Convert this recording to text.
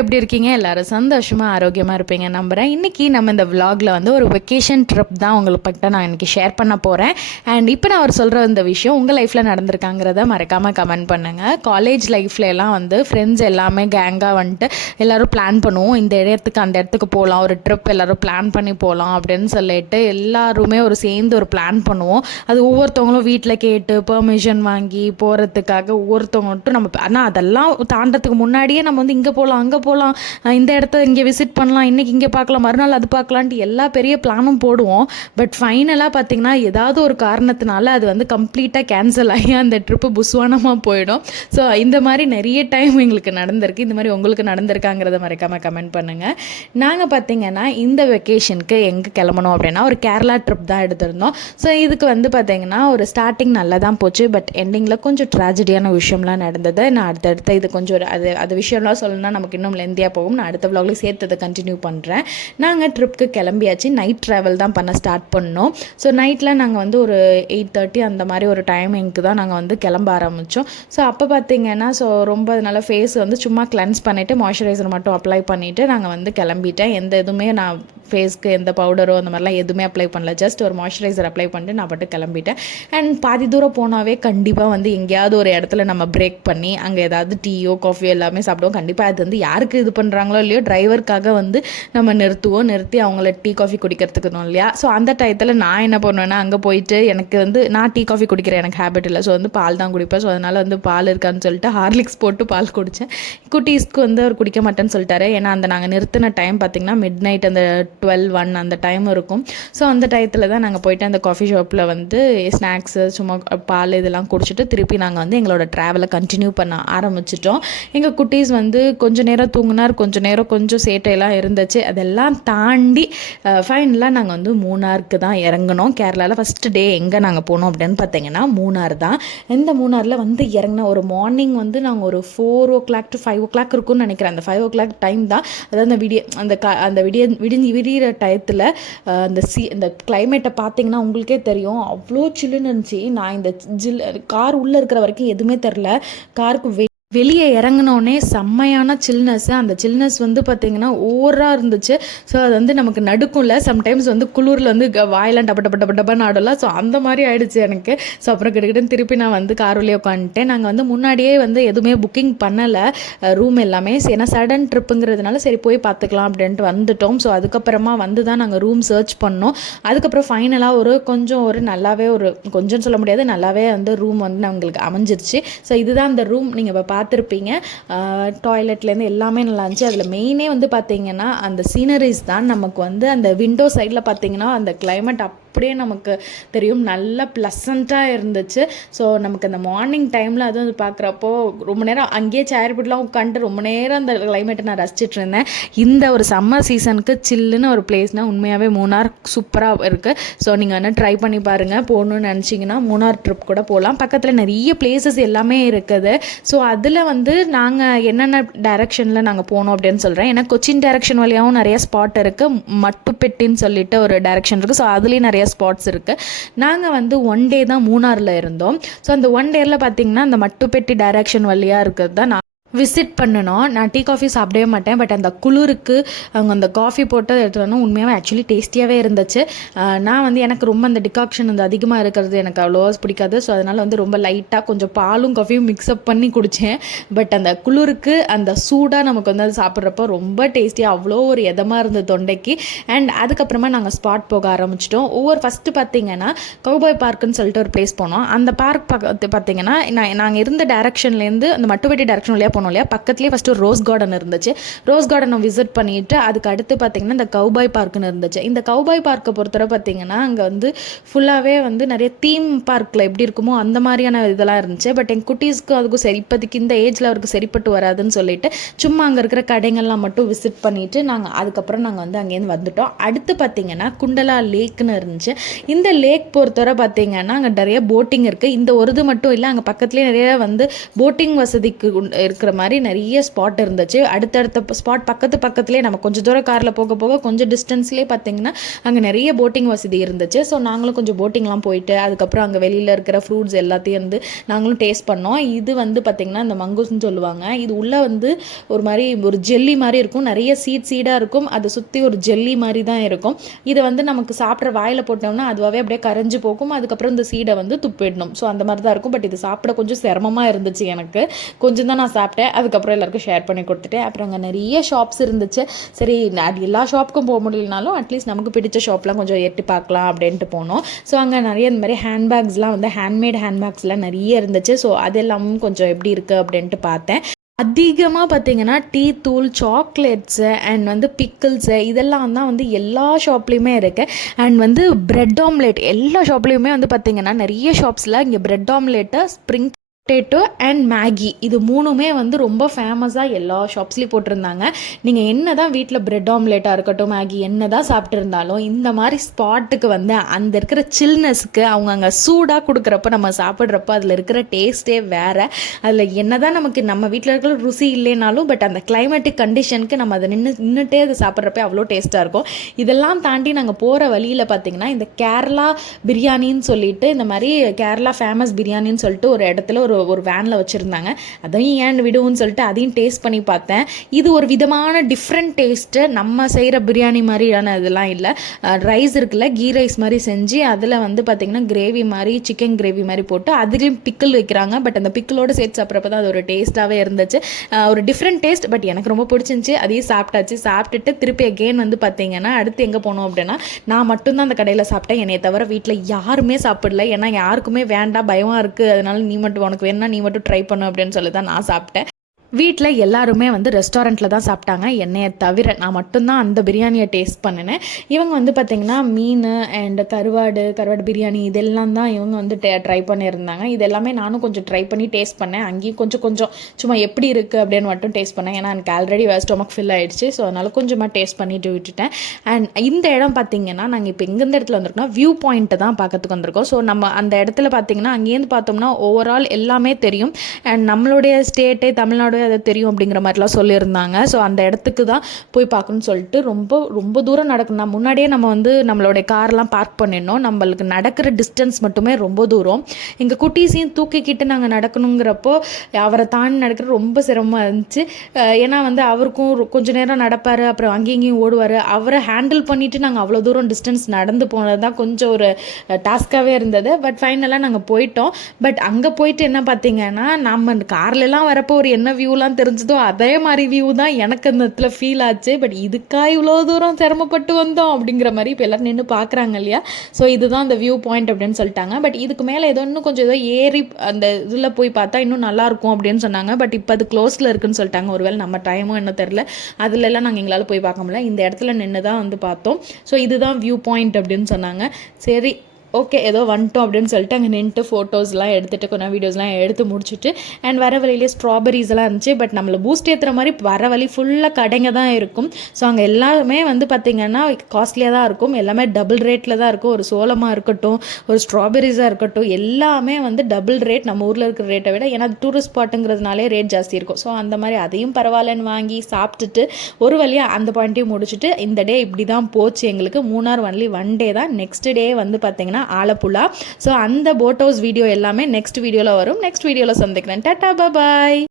எப்படி இருக்கீங்க? எல்லாரும் சந்தோஷமாக ஆரோக்கியமாக இருப்பீங்க நம்புகிறேன். இன்றைக்கி நம்ம இந்த விலாகில் வந்து ஒரு வெக்கேஷன் ட்ரிப் தான் உங்களுக்கு நான் இன்றைக்கி ஷேர் பண்ண போகிறேன். அண்ட் இப்போ நான் அவர் சொல்கிற இந்த விஷயம் உங்கள் லைஃப்பில் நடந்திருக்காங்கிறத மறக்காமல் கமெண்ட் பண்ணுங்கள். காலேஜ் லைஃப்லலாம் வந்து ஃப்ரெண்ட்ஸ் எல்லாமே கேங்காக வந்துட்டு எல்லோரும் பிளான் பண்ணுவோம். இந்த இடத்துக்கு அந்த இடத்துக்கு போகலாம், ஒரு ட்ரிப் எல்லோரும் பிளான் பண்ணி போகலாம் அப்படின்னு சொல்லிட்டு எல்லாருமே ஒரு சேர்ந்து ஒரு பிளான் பண்ணுவோம். அது ஒவ்வொருத்தவங்களும் வீட்டில் கேட்டு பெர்மிஷன் வாங்கி போகிறதுக்காக ஒவ்வொருத்தவங்கட்டும் நம்ம, ஆனால் அதெல்லாம் தாண்டத்துக்கு முன்னாடியே நம்ம வந்து இங்கே போகலாம், அங்கே போகலாம், இந்த இடத்த இங்கே விசிட் பண்ணலாம், இன்றைக்கி இங்கே பார்க்கலாம், மறுநாள் அது பார்க்கலான்ட்டு எல்லா பெரிய பிளானும் போடுவோம். பட் ஃபைனலாக பார்த்திங்கன்னா ஏதாவது ஒரு காரணத்தினால அது வந்து கம்ப்ளீட்டாக கேன்சல் ஆகி அந்த ட்ரிப்பு புஸ்வானமாக போயிடும். ஸோ இந்த மாதிரி நிறைய டைம் எங்களுக்கு நடந்திருக்கு. இந்த மாதிரி உங்களுக்கு நடந்திருக்காங்கிறத மறக்காமல் கமெண்ட் பண்ணுங்கள். நாங்கள் பார்த்திங்கன்னா இந்த வெக்கேஷனுக்கு எங்கே கிளம்பணும் அப்படின்னா ஒரு கேரளா ட்ரிப் தான் எடுத்திருந்தோம். ஸோ இதுக்கு வந்து பார்த்திங்கன்னா ஒரு ஸ்டார்டிங் நல்லா தான் போச்சு. பட் எண்டிங்கில் கொஞ்சம் ட்ராஜடியான விஷயம்லாம் நடந்தது. நான் அடுத்தடுத்து இது கொஞ்சம் அது விஷயம்லாம் சொல்லணும்னா நமக்கு இன்னும் லெந்தியாக போகும். நான் அடுத்த விலாகில் சேர்த்து அதை கண்டினியூ பண்ணுறேன். நாங்கள் ட்ரிப்புக்கு கிளம்பியாச்சு. நைட் ட்ராவல் தான் பண்ண ஸ்டார்ட் பண்ணோம். ஸோ நைட்டில் நாங்கள் வந்து ஒரு 8:30 அந்த மாதிரி ஒரு டைமிங்க்கு தான் நாங்கள் வந்து கிளம்ப ஆரம்பித்தோம். ஸோ அப்போ பார்த்திங்கன்னா ரொம்ப அதனால் ஃபேஸ் வந்து சும்மா கிளென்ஸ் பண்ணிவிட்டு மாய்ஸ்சரைசர் மட்டும் அப்ளை பண்ணிவிட்டு நாங்கள் வந்து கிளம்பிட்டேன். எந்த எதுவுமே நான் ஃபேஸ்க்கு எந்த பவுடரோ அந்த மாதிரிலாம் எதுவுமே அப்ளை பண்ணல. ஜஸ்ட் ஒரு மாய்ஸ்சரைசர் அப்ளை பண்ணிட்டு நான் பாட்டு கிளம்பிட்டேன். அண்ட் பாதி தூரம் போனாவே கண்டிப்பாக வந்து எங்கேயாவது ஒரு இடத்துல நம்ம பிரேக் பண்ணி அங்கே ஏதாவது டீயோ காஃபியோ எல்லாமே சாப்பிடுவோம். கண்டிப்பாக அது வந்து யாருக்கு இது பண்ணுறாங்களோ இல்லையோ டிரைவருக்காக வந்து நம்ம நிறுத்தி அவங்கள டீ காஃபி குடிக்கிறதுக்கு தான் இல்லையா. ஸோ அந்த டயத்தில் நான் என்ன பண்ணுவேன்னா அங்கே போயிட்டு எனக்கு வந்து நான் டீ காஃபி குடிக்கிறேன், எனக்கு ஹேபிட் இல்லை. ஸோ வந்து பால் தான் குடிப்பேன். ஸோ அதனால் வந்து பால் இருக்கான்னு சொல்லிட்டு ஹார்லிக்ஸ் போட்டு பால் குடித்தேன். குட்டீஸ்க்கு வந்து அவர் குடிக்க மாட்டேன்னு சொல்லிட்டாரு. ஏன்னா அந்த நாங்கள் நிறுத்தின டைம் பார்த்திங்கன்னா மிட் நைட் அந்த 12-1 அந்த டைம் இருக்கும். ஸோ அந்த டயத்தில் தான் நாங்கள் போயிட்டு அந்த காஃபி ஷாப்பில் வந்து ஸ்நாக்ஸு சும்மா பால் இதெல்லாம் குடிச்சிட்டு திருப்பி நாங்கள் வந்து எங்களோட ட்ராவலை கண்டினியூ பண்ண ஆரம்பிச்சிட்டோம். எங்கள் குட்டீஸ் வந்து கொஞ்சம் நேரம் தூங்கினார், கொஞ்சம் நேரம் கொஞ்சம் சேட்டையெல்லாம் இருந்துச்சு. அதெல்லாம் தாண்டி ஃபைனலாக நாங்கள் வந்து மூணாருக்கு தான் இறங்கினோம். கேரளாவில் ஃபஸ்ட்டு டே எங்கே நாங்கள் போனோம் அப்படின்னு பார்த்தீங்கன்னா மூணார் தான். இந்த மூணாரில் வந்து இறங்கின ஒரு மார்னிங் வந்து நாங்கள் ஒரு 4 o'clock to 5 o'clock இருக்கும்னு நினைக்கிறேன். அந்த 5 o'clock டைம் தான். அதாவது அந்த விடிகிற டயத்தில் அந்த கிளைமேட்டை பார்த்தீங்கன்னா உங்களுக்கே தெரியும், அவ்வளோ சில்லுன்னு இருந்துச்சு. நான் இந்த கார் உள்ளே இருக்கிற வரைக்கும் எதுவுமே தெரில. காருக்கு வெளியே இறங்கினோடனே செம்மையான சில்னஸ். அந்த சில்னஸ் வந்து பார்த்திங்கன்னா ஓவராக இருந்துச்சு. ஸோ அது வந்து நமக்கு நடுக்கும்ல சம்டைம்ஸ் வந்து குளிரில் வந்து வாயெல்லாம் டப்பன்னு ஆடலாம். ஸோ அந்த மாதிரி ஆகிடுச்சு எனக்கு. ஸோ அப்புறம் கிட்டக்கிட்ட திருப்பி நான் வந்து காருலேயே உட்காந்துட்டேன். நாங்கள் வந்து முன்னாடியே வந்து எதுவுமே புக்கிங் பண்ணலை ரூம் எல்லாமே. ஏன்னா சடன் ட்ரிப்புங்கிறதுனால சரி போய் பார்த்துக்கலாம் அப்படின்ட்டு வந்துட்டோம். ஸோ அதுக்கப்புறமா வந்து தான் நாங்கள் ரூம் சர்ச் பண்ணோம். அதுக்கப்புறம் ஃபைனலாக ஒரு நல்லாவே கொஞ்சம் சொல்ல முடியாது, நல்லாவே வந்து ரூம் வந்து எங்களுக்கு அமைஞ்சிருச்சு. ஸோ இதுதான் அந்த ரூம். நீங்கள் இப்போ பார்த்துருப்பீங்க. டாய்லெட்லேருந்து எல்லாமே நல்லா இருந்துச்சு. அதில் மெயினே வந்து பார்த்திங்கன்னா அந்த சீனரிஸ் தான். நமக்கு வந்து அந்த விண்டோ சைடில் பார்த்திங்கன்னா அந்த கிளைமேட் அப்படியே நமக்கு தெரியும், நல்லா ப்ளசண்ட்டாக இருந்துச்சு. ஸோ நமக்கு அந்த மார்னிங் டைமில் அதுவும் அது பார்க்குறப்போ ரொம்ப நேரம் அங்கேயே சேர் போட்டுலாம் உட்காந்துட்டு ரொம்ப நேரம் அந்த கிளைமேட்டை நான் ரசிச்சிட்டு இருந்தேன். இந்த ஒரு சம்மர் சீசனுக்கு சில்லுன்னு ஒரு பிளேஸ்னால் உண்மையாகவே மூணார் சூப்பராக இருக்குது. ஸோ நீங்கள் வந்து ட்ரை பண்ணி பாருங்கள். போகணுன்னு நினச்சிங்கன்னா மூணார் ட்ரிப் கூட போகலாம். பக்கத்தில் நிறைய பிளேசஸ் எல்லாமே இருக்குது. ஸோ அதில் வந்து நாங்கள் என்னென்ன டைரெக்ஷனில் நாங்கள் போனோம் அப்படின்னு சொல்கிறேன். ஏன்னா கொச்சின் டைரெக்ஷன் வழியாகவும் நிறைய ஸ்பாட் இருக்குது. மட்டுப்பெட்டின்னு சொல்லிட்டு ஒரு டைரெக்ஷன் இருக்குது. ஸோ அதுலேயும் நிறைய ஸ்பாட்ஸ் இருக்குது. நாங்கள் வந்து 1 day தான் மூணாரில் இருந்தோம். ஸோ அந்த 1 dayல பார்த்திங்கன்னா அந்த மட்டுப்பெட்டி டைரெக்ஷன் வழியாக இருக்கிறது தான் நான் விசிட் பண்ணணும். நான் டீ காஃபி சாப்பிடவே மாட்டேன். பட் அந்த குளிருக்கு அவங்க அந்த காஃபி போட்டு எடுத்து வந்தோம். உண்மையாகவே ஆக்சுவலி டேஸ்டியாகவே இருந்துச்சு. நான் வந்து எனக்கு ரொம்ப அந்த டிகாக்ஷன் வந்து அதிகமாக இருக்கிறது எனக்கு அவ்வளோவா பிடிக்காது. ஸோ அதனால் வந்து ரொம்ப லைட்டாக கொஞ்சம் பாலும் காஃபியும் மிக்ஸ்அப் பண்ணி குடித்தேன். பட் அந்த குளிருக்கு அந்த சூடாக நமக்கு வந்து அது சாப்பிட்றப்போ ரொம்ப டேஸ்டியாக அவ்வளோ ஒரு இதமாக இருந்தது தொண்டைக்கு. அண்ட் அதுக்கப்புறமா நாங்கள் ஸ்பாட் போக ஆரம்பிச்சிட்டோம். ஃபஸ்ட்டு பார்த்திங்கன்னா கௌபாய் பார்க்குன்னு சொல்லிட்டு ஒரு பிளேஸ் போனோம். அந்த பார்க் பார்த்திங்கன்னா நாங்கள் இருந்த டைரெக்ஷன்லேருந்து அந்த மட்டுப்பட்டி டைரெக்ஷன் வழியாக போனோம் இல்லையா, பக்கத்துலேயே ஃபஸ்ட்டு ஒரு ரோஸ் கார்டன் இருந்துச்சு. ரோஸ் கார்டனை விசிட் பண்ணிவிட்டு அதுக்கு அடுத்து பார்த்திங்கன்னா இந்த கௌபாய் பார்க்குன்னு இருந்துச்சு. இந்த கௌபாய் பார்க்கை பொறுத்தவரை பார்த்திங்கன்னா அங்கே வந்து ஃபுல்லாகவே வந்து நிறைய தீம் பார்க்கில் எப்படி இருக்குமோ அந்த மாதிரியான இதெல்லாம் இருந்துச்சு. பட் எங்கள் குட்டீஸ்க்கு அதுக்கும் சரி இப்போதைக்கு இந்த ஏஜில் அவருக்கு சரிப்பட்டு வராதுன்னு சொல்லிட்டு சும்மா அங்கே இருக்கிற கடைகள்லாம் மட்டும் விசிட் பண்ணிவிட்டு அதுக்கப்புறம் நாங்கள் வந்து அங்கேருந்து வந்துட்டோம். அடுத்து பார்த்திங்கன்னா குண்டலா லேக்னு இருந்துச்சு. இந்த லேக் பொறுத்தவரை பார்த்திங்கன்னா அங்கே நிறைய போட்டிங் இருக்குது. இந்த ஒரு இது மட்டும் இல்லை, அங்கே பக்கத்துலேயே நிறைய வந்து போட்டிங் வசதிக்கு இருக்கிற அப்படிங்கிற மாதிரி நிறைய ஸ்பாட் இருந்துச்சு. அடுத்தடுத்த ஸ்பாட் பக்கத்துலேயே நம்ம கொஞ்சம் தூரம் காரில் போக போக கொஞ்சம் டிஸ்டன்ஸ்லேயே பார்த்திங்கன்னா அங்கே நிறைய போட்டிங் வசதி இருந்துச்சு. ஸோ நாங்களும் கொஞ்சம் போட்டிங்லாம் போயிட்டு அதுக்கப்புறம் அங்கே வெளியில் இருக்கிற ஃப்ரூட்ஸ் எல்லாத்தையும் வந்து நாங்களும் டேஸ்ட் பண்ணோம். இது வந்து பார்த்திங்கன்னா இந்த மங்கூஸ்ன்னு சொல்லுவாங்க. இது உள்ளே வந்து ஒரு மாதிரி ஒரு ஜெல்லி மாதிரி இருக்கும், நிறைய சீடாக இருக்கும், அதை சுற்றி ஒரு ஜெல்லி மாதிரி தான் இருக்கும். இதை வந்து நமக்கு சாப்பிட்ற வாயில் போட்டோம்னா அதுவாகவே அப்படியே கரைஞ்சி போகும். அதுக்கப்புறம் இந்த சீடை வந்து துப்பிடணும். ஸோ அந்த மாதிரி தான் இருக்கும். பட் இது சாப்பிட கொஞ்சம் சிரமமாக இருந்துச்சு. எனக்கு கொஞ்சம் தான் நான் சாப்பிட்டேன். அதுக்கப்புறம் எல்லாருக்கும் ஷேர் பண்ணி கொடுத்துட்டேன். அப்புறம் அங்கே நிறைய ஷாப்ஸ் இருந்துச்சு. சரி எல்லா ஷாப்புக்கும் போக முடியலனாலும் அட்லீஸ்ட் நமக்கு பிடிச்ச ஷாப்லாம் கொஞ்சம் எட்டி பார்க்கலாம் அப்படின்ட்டு போனோம். ஸோ அங்கே நிறைய இந்த மாதிரி ஹேண்ட்பேக்ஸ்லாம் வந்து ஹேண்ட்மேட் ஹேண்ட்பேக்ஸ்லாம் நிறைய இருந்துச்சு. ஸோ அதெல்லாமும் கொஞ்சம் எப்படி இருக்குது அப்படின்ட்டு பார்த்தேன். அதிகமாக பார்த்திங்கன்னா டீ தூள், சாக்லேட்ஸு அண்ட் வந்து பிக்கிள்ஸு இதெல்லாம் தான் வந்து எல்லா ஷாப்லேயுமே இருக்குது. அண்ட் வந்து பிரெட் ஆம்லேட் எல்லா ஷாப்லேயுமே வந்து பார்த்திங்கன்னா நிறைய ஷாப்ஸில் இங்கே பிரெட் ஆம்லேட்டை, ஸ்ப்ரிங் பொட்டேட்டோ அண்ட் மேகி இது 3மே வந்து ரொம்ப ஃபேமஸாக எல்லா ஷாப்ஸ்லேயும் போட்டிருந்தாங்க. நீங்கள் என்ன தான் வீட்டில் பிரெட் ஆம்லேட்டாக இருக்கட்டும், மேகி என்ன தான் சாப்பிட்ருந்தாலும் இந்த மாதிரி ஸ்பாட்டுக்கு வந்து அந்த இருக்கிற சில்னஸ்க்கு அவங்க அங்கே சூடாக கொடுக்குறப்ப நம்ம சாப்பிட்றப்ப அதில் இருக்கிற டேஸ்ட்டே வேறு. அதில் என்ன தான் நமக்கு நம்ம வீட்டில் இருக்கிற ருசி இல்லைனாலும் பட் அந்த கிளைமேட்டிக் கண்டிஷனுக்கு நம்ம அதை நின்றுட்டே அதை சாப்பிட்றப்ப அவ்வளோ டேஸ்ட்டாக இருக்கும். இதெல்லாம் தாண்டி நாங்கள் போகிற வழியில் பார்த்திங்கன்னா இந்த கேரளா பிரியாணின்னு சொல்லிட்டு இந்த மாதிரி கேரளா ஃபேமஸ் பிரியாணின்னு சொல்லிட்டு ஒரு இடத்துல ஒரு வேனில் வச்சுருந்தாங்க. அதையும் ஏன் விடுவோன்னு சொல்லிட்டு அதையும் டேஸ்ட் பண்ணி பார்த்தேன். இது ஒரு விதமான டிஃப்ரெண்ட் டேஸ்ட்டு. நம்ம செய்கிற பிரியாணி மாதிரியான இதெல்லாம் இல்லை. ரைஸ் இருக்குல்ல, கீ ரைஸ் மாதிரி செஞ்சு அதில் வந்து பார்த்திங்கன்னா கிரேவி மாதிரி, சிக்கன் கிரேவி மாதிரி போட்டு அதுலேயும் பிக்கிள் வைக்கிறாங்க. பட் அந்த பிக்கிளோடு சேர்த்து சாப்பிட்றப்ப தான் அது ஒரு டேஸ்ட்டாகவே இருந்துச்சு. ஒரு டிஃப்ரெண்ட் டேஸ்ட். பட் எனக்கு ரொம்ப பிடிச்சிருந்துச்சி. அதையும் சாப்பிட்டாச்சு. சாப்பிட்டுட்டு திருப்பி அகெயின் வந்து பார்த்திங்கன்னா அடுத்து எங்கே போனோம் அப்படின்னா நான் மட்டும்தான் அந்த கடையில் சாப்பிட்டேன். என்னை தவிர வீட்டில் யாருமே சாப்பிடல. ஏன்னா யாருக்குமே வேண்டாம், பயமாக இருக்குது, அதனால நீ மட்டும் உனக்கு வேணா நீ மட்டும் ட்ரை பண்ணு அப்படின்னு சொல்லி தான் நான் சாப்பிட்டேன். வீட்டில் எல்லாருமே வந்து ரெஸ்டாரண்ட்டில் தான் சாப்பிட்டாங்க, என்னையை தவிர. நான் மட்டும்தான் அந்த பிரியாணியை டேஸ்ட் பண்ணினேன். இவங்க வந்து பார்த்திங்கன்னா மீன் அண்ட் கருவாடு பிரியாணி இதெல்லாம் தான் இவங்க வந்து ட்ரை பண்ணியிருந்தாங்க. இது எல்லாமே நானும் கொஞ்சம் ட்ரை பண்ணி டேஸ்ட் பண்ணேன். அங்கேயும் கொஞ்சம் சும்மா எப்படி இருக்குது அப்படின்னு மட்டும் டேஸ்ட் பண்ணேன். ஏன்னா எனக்கு ஆல்ரெடி ஸ்டொமக் ஃபில் ஆகிடுச்சு. ஸோ அதனால் கொஞ்சமாக டேஸ்ட் பண்ணிட்டு விட்டுட்டேன். அண்ட் இந்த இடம் பார்த்திங்கன்னா நாங்கள் இப்போ எங்கெந்த இடத்துல வந்திருக்கோம்னா வியூ பாயிண்ட்டை தான் பார்க்கறதுக்கு வந்திருக்கோம். ஸோ நம்ம அந்த இடத்துல பார்த்திங்கன்னா அங்கேருந்து பார்த்தோம்னா ஓவரால் எல்லாமே தெரியும். அண்ட் நம்மளுடைய ஸ்டேட்டே தமிழ்நாடு அதை தெரியும் அப்படிங்கிற மாதிரிலாம் சொல்லியிருந்தாங்க. ஸோ அந்த இடத்துக்கு தான் போய் பார்க்கணும்னு சொல்லிட்டு ரொம்ப தூரம் நடக்கணும். முன்னாடியே நம்ம வந்து நம்மளுடைய கார்லாம் பார்க் பண்ணிடணும். நம்மளுக்கு நடக்கிற டிஸ்டன்ஸ் மட்டுமே ரொம்ப தூரம். எங்கள் குட்டீஸையும் தூக்கிக்கிட்டு நாங்கள் நடக்கணுங்கிறப்போ அவரை தாண்டி நடக்கிறது ரொம்ப சிரமமாக இருந்துச்சு. ஏன்னா வந்து அவருக்கும் கொஞ்சம் நேரம் நடப்பார், அப்புறம் அங்கேயும் இங்கேயும் ஓடுவார். அவரை ஹேண்டில் பண்ணிவிட்டு நாங்கள் அவ்வளோ தூரம் டிஸ்டன்ஸ் நடந்து போனது தான் கொஞ்சம் ஒரு டாஸ்க்காகவே இருந்தது. பட் ஃபைனலாக நாங்கள் போயிட்டோம். பட் அங்கே போயிட்டு என்ன பார்த்தீங்கன்னா நம்ம கார்லலாம் வரப்போ ஒரு என்ன வியூ தெரிஞ்சதோ அதே மாதிரி வியூ தான் எனக்கு அந்த இடத்துல ஃபீல் ஆச்சு. பட் இதுக்கா இவ்வளோ தூரம் சிரமப்பட்டு வந்தோம் அப்படிங்கிற மாதிரி இப்போ எல்லோரும் நின்று பார்க்குறாங்க இல்லையா. ஸோ இதுதான் அந்த வியூ பாயிண்ட் அப்படின்னு சொல்லிட்டாங்க. பட் இதுக்கு மேலே இன்னும் கொஞ்சம் ஏறி அந்த இதில் போய் பார்த்தா இன்னும் நல்லாயிருக்கும் அப்படின்னு சொன்னாங்க. பட் இப்போ அது க்ளோஸில் இருக்குன்னு சொல்லிட்டாங்க. ஒருவேளை நம்ம டைமும் என்ன தெரில, அதுலலாம் நாங்கள் எங்களால் போய் பார்க்க முடியல. இந்த இடத்துல நின்று தான் வந்து பார்த்தோம். ஸோ இதுதான் வியூ பாயிண்ட் அப்படின்னு சொன்னாங்க. சரி ஓகே ஏதோ வந்துட்டோம் அப்படின்னு சொல்லிட்டு அங்கே நின்றுட்டு ஃபோட்டோஸ்லாம் எடுத்துகிட்டு கொஞ்சம் வீடியோஸ்லாம் எடுத்து முடிச்சுட்டு அண்ட் வர வழியிலே ஸ்ட்ராபெரிஸ் எல்லாம் இருந்துச்சு. பட் நம்மளை பூஸ்ட் ஏற்றுற மாதிரி வர வழி ஃபுல்லாக கடைங்க தான் இருக்கும். ஸோ அங்கே எல்லாமே வந்து பார்த்திங்கன்னா காஸ்ட்லியாக தான் இருக்கும். எல்லாமே டபுள் ரேட்டில் தான் இருக்கும். ஒரு சோளமாக இருக்கட்டும், ஒரு ஸ்ட்ராபெரிஸாக இருக்கட்டும், எல்லாமே வந்து டபுள் ரேட் நம்ம ஊரில் இருக்கிற ரேட்டை விட. ஏன்னா டூரிஸ்ட் ஸ்பாட்டுங்கிறதுனாலே ரேட் ஜாஸ்தி இருக்கும். ஸோ அந்த மாதிரி அதையும் பரவாயில்லன்னு வாங்கி சாப்பிட்டுட்டு ஒரு வழியாக அந்த பாயிண்ட்டையும் முடிச்சுட்டு இந்த டே இப்படி தான் போச்சு எங்களுக்கு. மூணார் ஒன் டே தான். நெக்ஸ்ட் டே வந்து பார்த்திங்கன்னா ஆலப்புழா. ஸோ அந்த போட் ஹவுஸ் வீடியோ எல்லாமே நெக்ஸ்ட் வீடியோவில் வரும். நெக்ஸ்ட் வீடியோவில் சந்திக்கிறேன். டாடா பாய்.